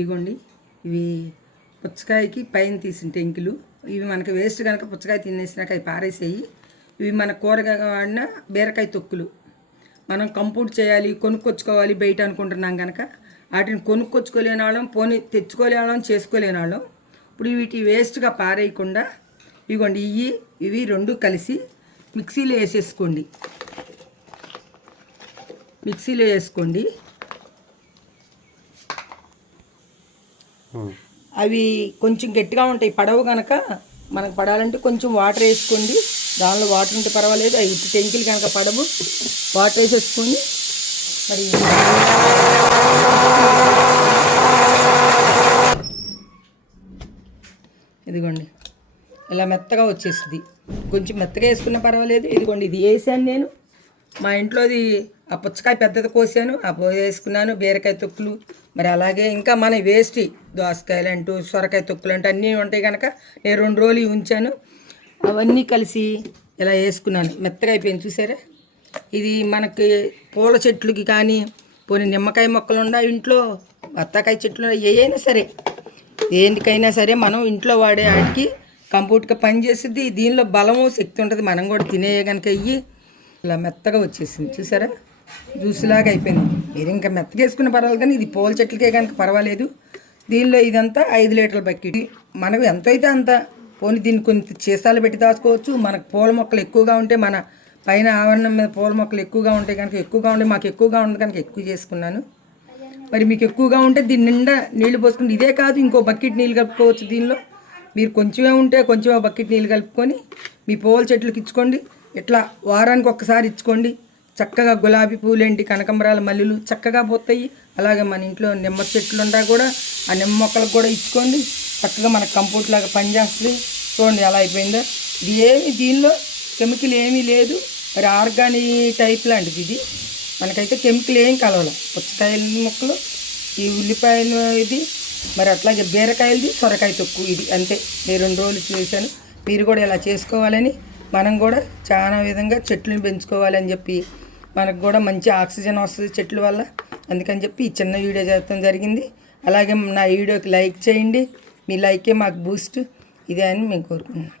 ఇగోండి ఇవి పుచ్చకాయకి పైన తీసిన టెంకులు. ఇవి మనకి వేస్ట్ కనుక పుచ్చకాయ తినేసినాక అవి పారేసేయి. ఇవి మన కూరగా వాడిన బీరకాయ తొక్కులు. మనం కంపోర్ట్ చేయాలి, కొనుక్కొచ్చుకోవాలి బయట అనుకుంటున్నాం కనుక వాటిని కొనుక్కొచ్చుకోలేని వాళ్ళం, పోనీ తెచ్చుకోలేని వాళ్ళం, చేసుకోలేని వాళ్ళం. ఇప్పుడు వీటి వేస్ట్గా పారేయకుండా ఇవ్వండి ఇవి రెండు కలిసి మిక్సీలో వేసేసుకోండి. మిక్సీలో వేసుకోండి. అవి కొంచెం గట్టిగా ఉంటాయి, పడవు కనుక మనకు పడాలంటే కొంచెం వాటర్ వేసుకోండి. దానిలో వాటర్ ఉంటే పర్వాలేదు. అవి టెంకిలు కనుక పడవు, వాటర్ వేసేసుకొని మరి ఇదిగోండి ఇలా మెత్తగా వచ్చేస్తుంది. కొంచెం మెత్తగా వేసుకున్నా పర్వాలేదు. ఇదిగోండి ఇది వేసాను నేను. మా ఇంట్లోది ఆ పుచ్చకాయ పెద్దది కోసాను, ఆ వేసుకున్నాను. బీరకాయ తొక్కులు మరి అలాగే ఇంకా మన వేస్ట్ దోసకాయలు అంటూ సొరకాయ తొక్కులు అంటూ అన్నీ ఉంటాయి కనుక నేను 2 రోజులు ఉంచాను. అవన్నీ కలిసి ఇలా వేసుకున్నాను. మెత్తగా అయిపోయింది చూసారా. ఇది మనకి పూల చెట్లకి కానీ పోనీ నిమ్మకాయ మొక్కలు ఉన్న ఇంట్లో, బత్తాకాయ చెట్లు ఏవైనా సరే, దేనికైనా సరే మనం ఇంట్లో వాడే వాటికి కంఫర్ట్గా పనిచేస్తుంది. దీనిలో బలము శక్తి ఉంటుంది. మనం కూడా తినే కనుక ఇలా మెత్తగా వచ్చేసింది చూసారా. జ్యూస్లాగా అయిపోయింది. మీరు ఇంకా మెత్తగా వేసుకున్న పర్వాలేదు, కానీ ఇది పూల చెట్లకే కనుక పర్వాలేదు. దీనిలో ఇదంతా 5 లీటర్ల బకెట్. మనకు ఎంత అయితే అంత, పోనీ దీన్ని కొన్ని చీసాలు పెట్టి దాచుకోవచ్చు. మనకు పూల మొక్కలు ఎక్కువగా ఉంటే, మన పైన ఆవరణం మీద పూల మొక్కలు ఎక్కువగా ఉంటాయి కనుక ఎక్కువగా ఉంటే, మాకు ఎక్కువగా ఉంది కనుక ఎక్కువ చేసుకున్నాను. మరి మీకు ఎక్కువగా ఉంటే దీని నిండా నీళ్లు పోసుకుంటే, ఇదే కాదు ఇంకో బకెట్ నీళ్ళు కలుపుకోవచ్చు. దీనిలో మీరు కొంచెమే ఉంటే కొంచెమే బకెట్ నీళ్ళు కలుపుకొని మీ పూల చెట్లకు ఇచ్చుకోండి. ఇట్లా వారానికి ఒక్కసారి ఇచ్చుకోండి. చక్కగా గులాబీ పూలేంటి, కనకంబరాల మల్లెలు చక్కగా పోతాయి. అలాగే మన ఇంట్లో నిమ్మ చెట్లు ఉంటా కూడా ఆ నిమ్మ మొక్కలకు కూడా ఇచ్చుకోండి. చక్కగా మనకు కంపోర్ట్ లాగా పనిచేస్తుంది. చూడండి ఎలా అయిపోయిందో. ఇది దీనిలో కెమికల్ ఏమీ లేదు. మరి ఆర్గానిక్ టైప్ లాంటిది ఇది. మనకైతే కెమికల్ ఏం కలవాలి. పుచ్చకాయల మొక్కలు, ఈ ఉల్లిపాయలు ఇది, మరి అట్లాగే బీరకాయలది, సొరకాయ తొక్కు ఇది అంతే. నేను 2 రోజులు చేశాను. మీరు కూడా ఇలా చేసుకోవాలని, మనం కూడా చాలా విధంగా చెట్లను పెంచుకోవాలని చెప్పి, మనకు కూడా మంచి ఆక్సిజన్ వస్తుంది చెట్ల వల్ల. అందుకని చెప్పి ఈ చిన్న వీడియో చేయడం జరిగింది. అలాగే నా వీడియోకి లైక్ చేయండి. మీ లైకే మాకు బూస్ట్. ఇదే అని మేము కోరుకుంటున్నాం.